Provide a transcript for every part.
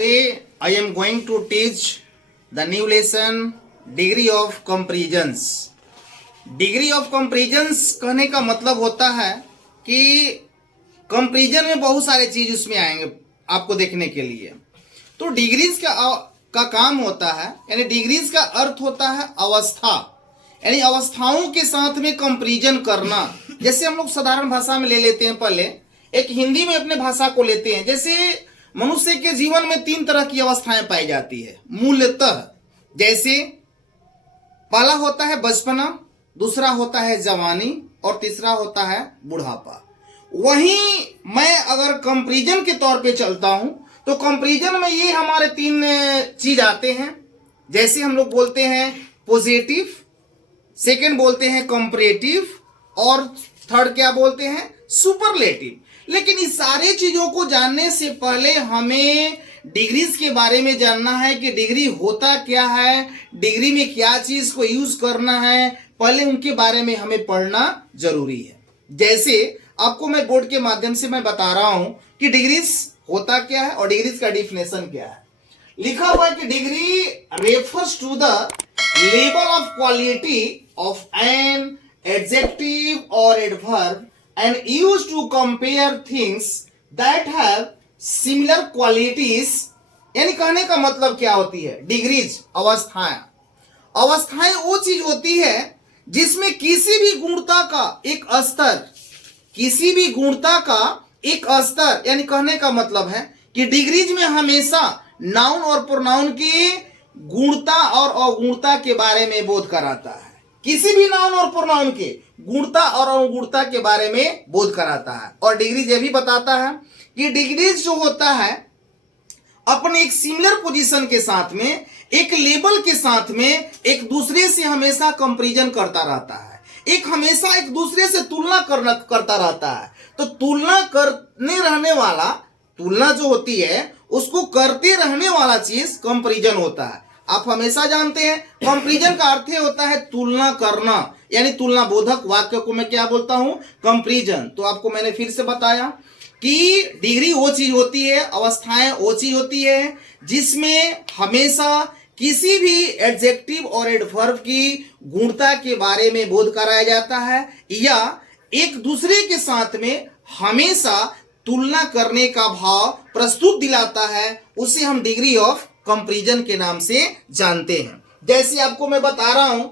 Today I am going to teach the new lesson degree of comparisons. Degree of comparisons कहने का मतलब होता है कि कंपैरिजन में बहुत सारे चीज उसमें आएंगे आपको देखने के लिए। तो डिग्रीज का काम होता है, यानी डिग्रीज का अर्थ होता है अवस्था, यानी अवस्थाओं के साथ में कंपैरिजन करना। जैसे हम लोग साधारण भाषा में ले लेते हैं, पहले एक हिंदी में अपने भाषा को लेते हैं। जैसे मनुष्य के जीवन में 3 तरह की अवस्थाएं पाई जाती है मूलतः। जैसे पहला होता है बचपना, दूसरा होता है जवानी और तीसरा होता है बुढ़ापा। वहीं मैं अगर कंपैरिजन के तौर पे चलता हूं तो कंपैरिजन में ये हमारे 3 चीज आते हैं। जैसे हम लोग बोलते हैं पॉजिटिव, सेकंड बोलते हैं कंपैरेटिव और थर्ड क्या बोलते हैं, सुपरलेटिव। लेकिन इस सारे चीजों को जानने से पहले हमें डिग्रीज के बारे में जानना है कि डिग्री होता क्या है, डिग्री में क्या चीज को यूज करना है, पहले उनके बारे में हमें पढ़ना जरूरी है। जैसे आपको मैं बोर्ड के माध्यम से मैं बता रहा हूं कि डिग्रीज होता क्या है और डिग्रीज का डिफिनेशन क्या है। लिखा हुआ है कि degree refers to the level of quality of an adjective और adverb and used to compare things that have similar qualities। यानी कहने का मतलब क्या होती है, डिग्रीज अवस्थाएं। अवस्थाएं वो चीज होती है जिसमें किसी भी गुणता का एक स्तर, किसी भी गुणता का एक स्तर, यानी कहने का मतलब है कि डिग्रीज में हमेशा नाउन और प्रोनाउन की गुणता और अगुणता के बारे में बोध कराता है। किसी भी नाउन और प्रोनाउन के गुणता और अवगुणता के बारे में बोध कराता है। और डिग्रीज ये भी बताता है कि डिग्रीज जो होता है अपने एक सिमिलर पोजीशन के साथ में, एक लेवल के साथ में एक दूसरे से हमेशा कंपैरिजन करता रहता है, एक हमेशा एक दूसरे से तुलना करता रहता है। तो तुलना करने रहने वाला, तुलना जो होती है उसको करते रहने वाला चीज कंपैरिजन होता है। आप हमेशा जानते हैं कंपैरिजन का अर्थ होता है तुलना करना, यानी तुलना बोधक वाक्य को मैं क्या बोलता हूं, कंपैरिजन। तो आपको मैंने फिर से बताया कि डिग्री वो चीज होती है, अवस्थाएं वो चीज होती है जिसमें हमेशा किसी भी एडजेक्टिव और एडवर्ब की गुणता के बारे में बोध कराया जाता है या एक दूसरे के साथ में हमेशा तुलना करने का भाव प्रस्तुत दिलाता है। उसे हम डिग्री ऑफ कंपैरिजन के नाम से जानते हैं। जैसे आपको मैं बता रहा हूं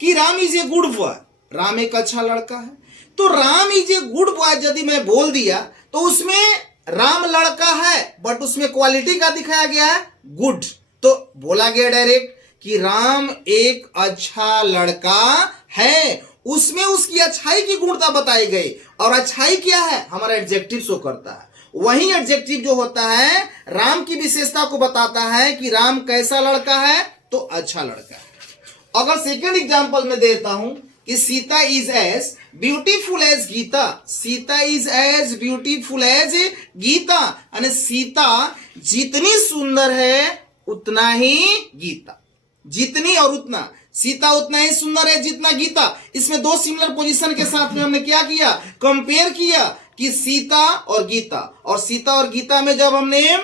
कि Ram is a good boy, Ram एक अच्छा लड़का है। तो Ram is a good boy यदि मैं बोल दिया तो उसमें राम लड़का है बट उसमें क्वालिटी का दिखाया गया है गुड। तो बोला गया डायरेक्ट कि राम एक अच्छा लड़का है, उसमें उसकी अच्छाई की गुणता बताई गई। और अच्छाई क्या है, हमारा एडजेक्टिव शो करता है। वही एडजेक्टिव जो होता है राम की विशेषता को बताता है कि राम कैसा लड़का है, तो अच्छा लड़का है। अगर सेकंड एग्जांपल में देता हूं कि Sita is as beautiful as Gita, Sita is as beautiful as Gita, यानी सीता जितनी सुंदर है उतना ही गीता, जितनी और उतना, सीता उतना ही सुंदर है जितना गीता। इसमें 2 सिमिलर पोजीशन के साथ में हमने क्या किया, कंपेयर किया कि सीता और गीता। और सीता और गीता में जब हमने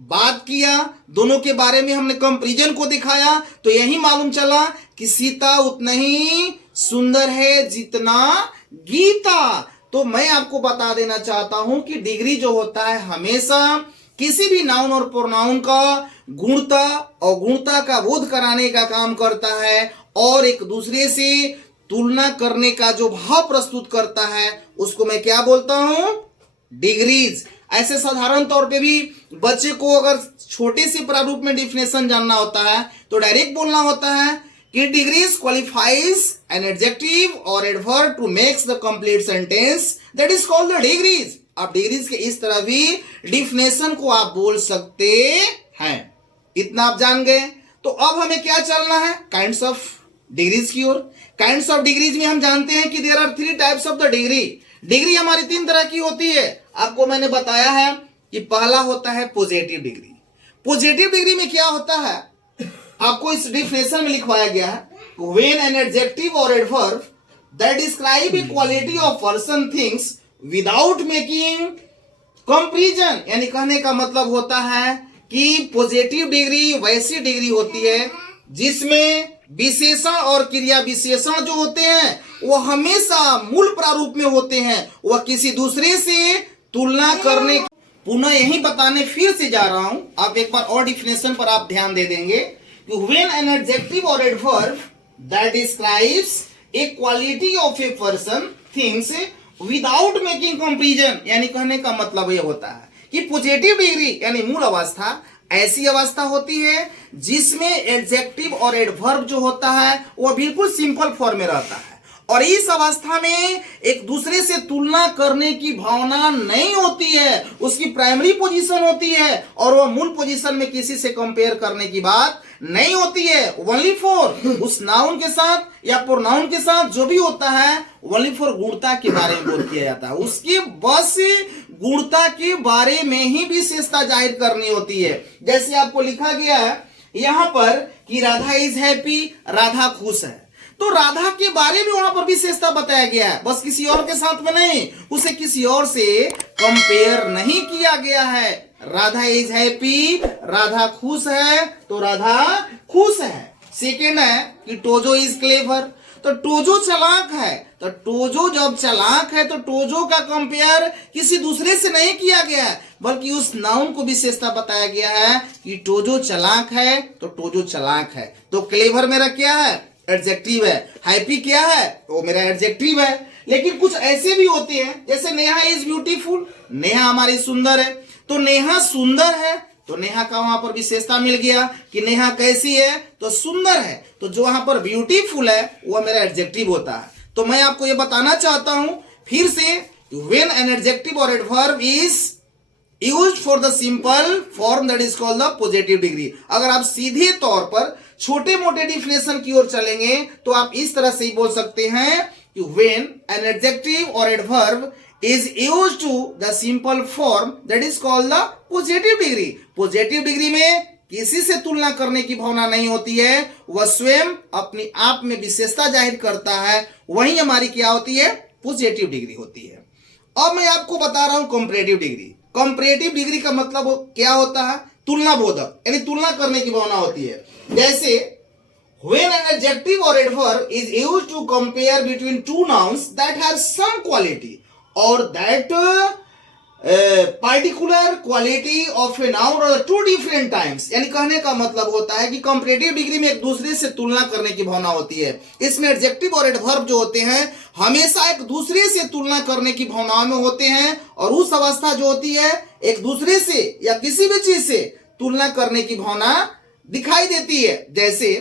बात किया, दोनों के बारे में हमने कंपैरिजन को दिखाया, तो यही मालूम चला कि सीता उतना ही सुंदर है जितना गीता। तो मैं आपको बता देना चाहता हूं कि डिग्री जो होता है हमेशा किसी भी नाउन और प्रोनाउन का गुणता और गुणता का बोध कराने का काम करता है और एक दूसरे से तुलना करने का जो भाव प्रस्तुत करता है उसको मैं क्या बोलता हूं, डिग्रीज। ऐसे साधारण तौर पे भी बच्चे को अगर छोटे से प्रारूप में डिफिनेशन जानना होता है तो डायरेक्ट बोलना होता है कि डिग्रीज क्वालिफाइज एन एडजेक्टिव और adverb to makes the complete sentence, that is called the degrees. आप डिग्रीज के इस तरह भी डिफिनेशन को आप बोल सकते हैं। इतना आप जान गए। तो अब हमें क्या चलना है, काइंड्स ऑफ डिग्रीज की ओर। काइंड्स ऑफ डिग्रीज में हम जानते हैं कि there are 3 types of the degree. Degree हमारी 3 तरह की होती है। आपको मैंने बताया है कि पहला होता है पॉजिटिव डिग्री। पॉजिटिव डिग्री में क्या होता है, आपको इस डिफिनेशन में लिखवाया गया है, व्हेन एन एडजेक्टिव और adverb that describe A quality of person things without making comparison, यानी कहने का मतलब होता है कि पॉजिटिव डिग्री वैसी डिग्री होती है जिसमें विशेषण और क्रिया विशेषण जो होते हैं वो हमेशा मूल प्रारूप में होते हैं, वह किसी दूसरे से तुलना करने। पुनः यही बताने फिर से जा रहा हूं, आप एक बार और डिफिनेशन पर आप ध्यान दे देंगे कि व्हेन एन एडजेक्टिव और adverb that describes a quality of a person things without making comparison, यानी कहने का मतलब यह होता है कि पॉजिटिव डिग्री यानी मूल अवस्था ऐसी अवस्था होती है जिसमें एडजेक्टिव और एडवर्ब जो होता है वह बिल्कुल सिंपल फॉर्म में रहता है, और इस अवस्था में एक दूसरे से तुलना करने की भावना नहीं होती है, उसकी प्राइमरी पोजीशन होती है और वह मूल पोजीशन में किसी से कंपेयर करने की बात नहीं होती है। ओनली फॉर उस नाउन के साथ या प्रोनाउन के साथ जो भी होता है ओनली फॉर गुणता के बारे में बोध किया जाता है, उसकी बस गुणता के बारे में ही विशेषता जाहिर करनी होती है। जैसे आपको लिखा गया है यहां पर कि राधा इज हैप्पी, राधा खुश है, तो राधा के बारे में वहां पर विशेषता बताया गया है, बस किसी और के साथ में नहीं, उसे किसी और से कंपेयर नहीं किया गया है। राधा इज हैप्पी, राधा खुश है, तो राधा खुश है। सेकेंड है कि टोजो इज क्लेवर, तो टोजो चालाक है, तो टोजो जब चालाक है तो टोजो का कंपेयर किसी दूसरे से नहीं किया गया है, बल्कि उस नाउन को विशेषता बताया गया है कि टोजो चालाक है, तो टोजो चालाक है। तो क्लेवर मेरा क्या है? एडजेक्टिव है। हैप्पी क्या है? वो मेरा एडजेक्टिव है। लेकिन कुछ ऐसे भी होते हैं जैसे नेहा इज ब्यूटीफुल, नेहा हमारी सुंदर है, तो नेहा सुंदर है, तो नेहा का वहां पर विशेषता मिल गया कि नेहा कैसी है, तो सुंदर है, तो जो वहां पर ब्यूटीफुल है वह मेरा एडजेक्टिव होता है। तो मैं आपको यह बताना चाहता हूं फिर से, व्हेन एन एडजेक्टिव और adverb is used for the simple form that is called the positive degree. अगर आप सीधे तौर पर छोटे मोटे डिफिनेशन की ओर चलेंगे तो आप इस तरह से ही बोल सकते हैं कि व्हेन एन एडजेक्टिव और adverb is used to the simple form that is called the positive degree। Positive degree में किसी से तुलना करने की भावना नहीं होती है, वह स्वयं अपने आप में विशेषता जाहिर करता है, वही हमारी क्या होती है? पॉजिटिव डिग्री होती है। अब मैं आपको बता रहा हूं कंपैरेटिव डिग्री। कंपैरेटिव डिग्री का मतलब क्या होता है? तुलना बोधक, यानी तुलना करने की भावना होती है। जैसे when an adjective or adverb is used to compare between two nouns that have some quality or that particular quality of a noun or two different times, यानी कहने का मतलब होता है कि कंपैरेटिव डिग्री में एक दूसरे से तुलना करने की भावना होती है। इसमें एडजेक्टिव और एडवर्ब जो होते हैं हमेशा एक दूसरे से तुलना करने की भावनाओं में होते हैं, और उस अवस्था जो होती है एक दूसरे से या किसी भी चीज से तुलना करने की भावना दिखाई देती है। जैसे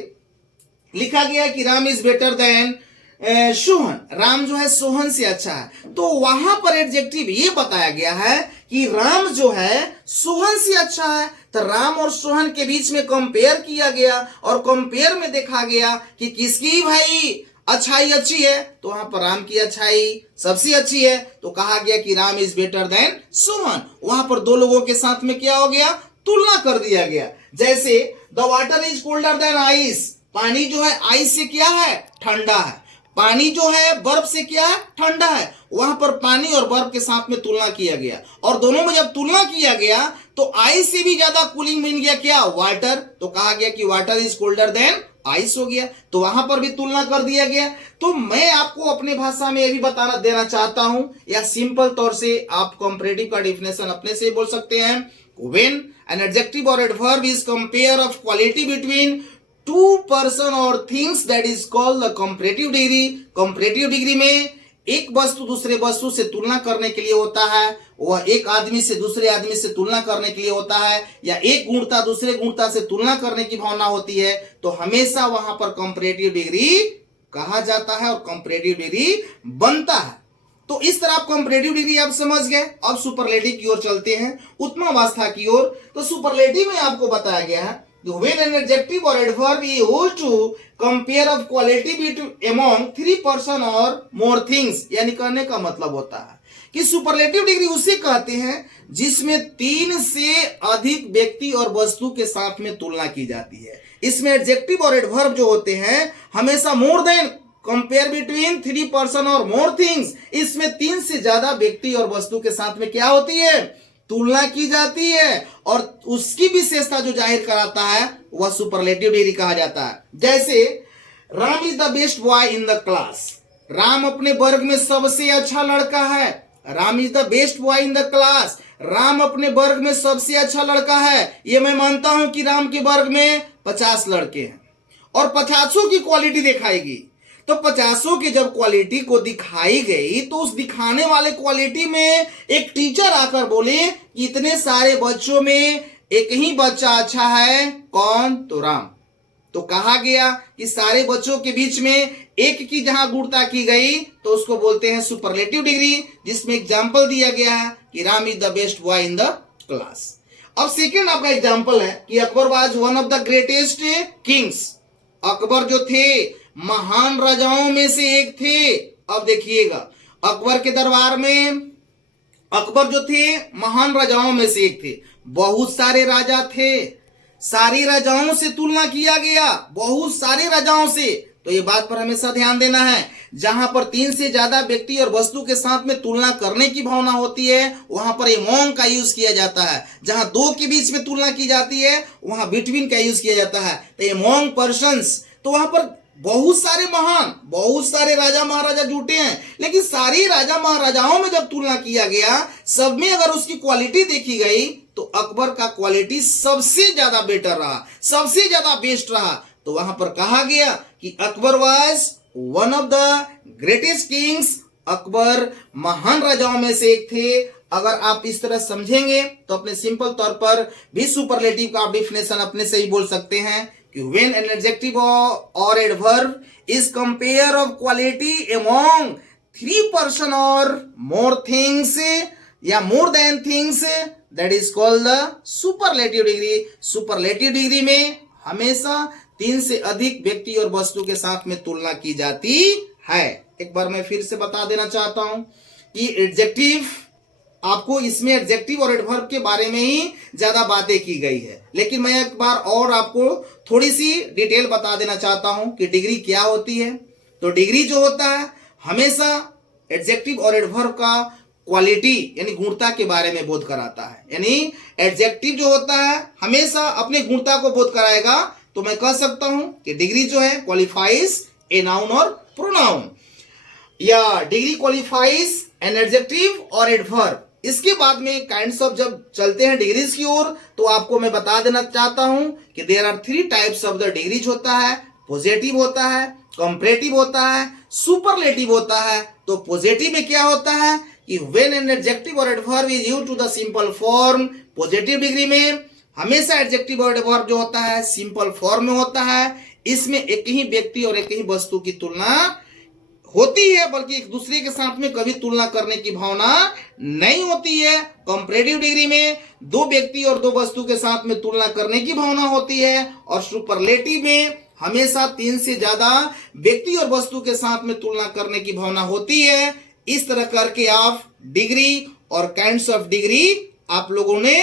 लिखा गया कि Ram is better than Sohan, Ram जो है सोहन से अच्छा है, तो वहां पर एडजेक्टिव ये बताया गया है कि राम जो है सोहन से अच्छा है, तो राम और सोहन के बीच में कंपेयर किया गया और कंपेयर में देखा गया कि किसकी भाई अच्छाई अच्छी है, तो वहां पर राम की अच्छाई सबसे अच्छी है, तो कहा गया कि Ram is better than Sohan. वहां पर दो लोगों के साथ में क्या हो गया? तुलना कर दिया गया। जैसे the water is colder than ice, पानी जो है आइस से क्या है? ठंडा है। पानी जो है बर्फ से क्या है? ठंडा है। वहां पर पानी और बर्फ के साथ में तुलना किया गया, और दोनों में जब तुलना किया गया तो आइस से भी ज्यादा कूलिंग मिल गया क्या? वाटर, तो कहा गया कि water is colder than ice हो गया, तो वहां पर भी तुलना कर दिया गया। तो मैं आपको अपने भाषा में यह भी बताना देना चाहता हूं, या सिंपल तौर से आप कंपैरेटिव का डेफिनेशन अपने से बोल सकते हैं, व्हेन एन एडजेक्टिव और adverb is compare of quality between two person और things that is called the comparative degree. Comparative degree में एक वस्तु दूसरे वस्तु से तुलना करने के लिए होता है, वह एक आदमी से दूसरे आदमी से तुलना करने के लिए होता है, या एक गुणता दूसरे गुणता से तुलना करने की भावना होती है, तो हमेशा वहां पर कंपैरेटिव डिग्री कहा जाता है और कंपैरेटिव डिग्री बनता है। तो इस तरह आप कंपैरेटिव डिग्री आप समझ गए। अब सुपरलेटिव की ओर चलते हैं, उत्तमावस्था की ओर। तो सुपरलेटिव में आपको बताया गया है when an adjective or adverb is used to compare of quality between among three person or more things, यानी कहने का मतलब होता है कि सुपरलेटिव डिग्री उसे कहते हैं जिसमें 3 से अधिक व्यक्ति और वस्तु के साथ में तुलना की जाती है। इसमें एडजेक्टिव और एडवर्ब जो होते हैं हमेशा more than compare between 3 person और मोर थिंग्स, इसमें 3 से ज्यादा व्यक्ति और वस्तु के साथ में क्या होती है? तुलना की जाती है और उसकी विशेषता जो जाहिर कराता है वह सुपरलेटिव डिग्री कहा जाता है। जैसे Ram is the best boy in the class, Ram अपने वर्ग में सबसे अच्छा लड़का है। Ram is the best boy in the class, Ram अपने वर्ग में सबसे अच्छा लड़का है। ये मैं मानता हूं कि राम के वर्ग में 50 लड़के हैं और 50 की क्वालिटी दिखाएगी। तो 50 की जब क्वालिटी को दिखाई गई तो उस दिखाने वाले क्वालिटी में एक टीचर आकर बोले कि इतने सारे बच्चों में एक ही बच्चा अच्छा है, कौन? तो राम। तो कहा गया कि सारे बच्चों के बीच में एक की जहां गुणता की गई तो उसको बोलते हैं सुपरलेटिव डिग्री, जिसमें एग्जाम्पल दिया गया है कि Ram is the best boy in the class. अब सेकेंड आपका एग्जाम्पल है कि Akbar was one of the greatest Kings. Akbar जो थे महान राजाओं में से एक थे। अब देखिएगा अकबर के दरबार में अकबर जो थे महान राजाओं में से एक थे। बहुत सारे राजा थे, सारी राजाओं से तुलना किया गया, बहुत सारे राजाओं से। तो ये बात पर हमेशा ध्यान देना है, जहां पर 3 से ज्यादा व्यक्ति और वस्तु के साथ में तुलना करने की भावना होती है वहां पर एमोंग का यूज किया जाता है। जहां 2 के बीच में तुलना की जाती है वहां बिटवीन का यूज किया जाता है। तो एमोंग पर्सन्स, तो वहां पर बहुत सारे महान, बहुत सारे राजा महाराजा जुटे हैं, लेकिन सारी राजा महाराजाओं में जब तुलना किया गया, सब में अगर उसकी क्वालिटी देखी गई तो अकबर का क्वालिटी सबसे ज्यादा बेटर रहा, सबसे ज्यादा बेस्ट रहा। तो वहां पर कहा गया कि Akbar was one of the greatest Kings, Akbar महान राजाओं में से एक थे। अगर आप इस तरह समझेंगे तो अपने सिंपल तौर पर भी सुपरलेटिव का आप डिफिनेशन अपने से ही बोल सकते हैं कि when an adjective or adverb is compare of quality among 3 person or more things या more than things, that is called the superlative degree। superlative degree में हमेशा 3 से अधिक व्यक्ति और वस्तु के साथ में तुलना की जाती है। एक बार मैं फिर से बता देना चाहता हूं कि एडजेक्टिव, आपको इसमें एडजेक्टिव और एडवर्ब के बारे में ही ज्यादा बातें की गई है, लेकिन मैं एक बार और आपको थोड़ी सी डिटेल बता देना चाहता हूं कि डिग्री क्या होती है। तो डिग्री जो होता है हमेशा एडजेक्टिव और एडवर्ब का क्वालिटी यानी गुणता के बारे में बोध कराता है। यानी एडजेक्टिव जो होता है हमेशा अपने गुणता को बोध कराएगा। तो मैं कह सकता हूं कि डिग्री जो है क्वालिफाइज ए नाउन और प्रोनाउन, या डिग्री क्वालिफाइज एन एडजेक्टिव और एडवर्ब। इसके बाद में काइंड्स ऑफ जब चलते हैं डिग्रीज की ओर तो आपको मैं बता देना चाहता हूं कि there are 3 types of the degrees होता है। पॉजिटिव होता है, कंपैरेटिव होता है, सुपरलेटिव होता है। तो पॉजिटिव में क्या होता है कि व्हेन एन एडजेक्टिव और adverb is used to the simple form, positive degree में हमेशा एडजेक्टिव और एडवर्ब जो होता है सिंपल फॉर्म में होता है। इसमें एक ही व्यक्ति और एक ही वस्तु की तुलना होती है, बल्कि एक दूसरे के साथ में कभी तुलना करने की भावना नहीं होती है। कंपैरेटिव डिग्री में 2 व्यक्ति और 2 वस्तु के साथ में तुलना करने की भावना होती है, और सुपरलेटिव में हमेशा 3 से ज्यादा व्यक्ति और वस्तु के साथ में तुलना करने की भावना होती है। इस तरह करके आप डिग्री और काइंड्स ऑफ डिग्री आप लोगों ने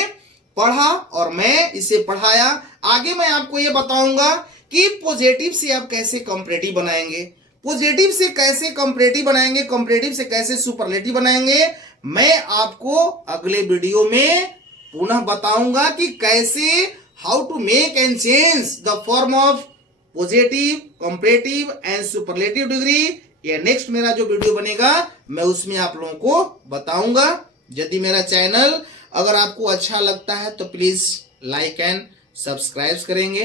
पढ़ा और मैं इसे पढ़ाया। आगे मैं आपको यह बताऊंगा कि पॉजिटिव से आप कैसे कंपैरेटिव बनाएंगे, पॉजिटिव से कैसे कंपैरेटिव बनाएंगे, कंपैरेटिव से कैसे सुपरलेटिव बनाएंगे। मैं आपको अगले वीडियो में पुनः बताऊंगा कि कैसे how to make and change the form of positive, comparative and superlative degree. ये नेक्स्ट मेरा जो वीडियो बनेगा मैं उसमें आप लोगों को बताऊंगा। यदि मेरा चैनल अगर आपको अच्छा लगता है तो प्लीज लाइक एंड सब्सक्राइब करेंगे।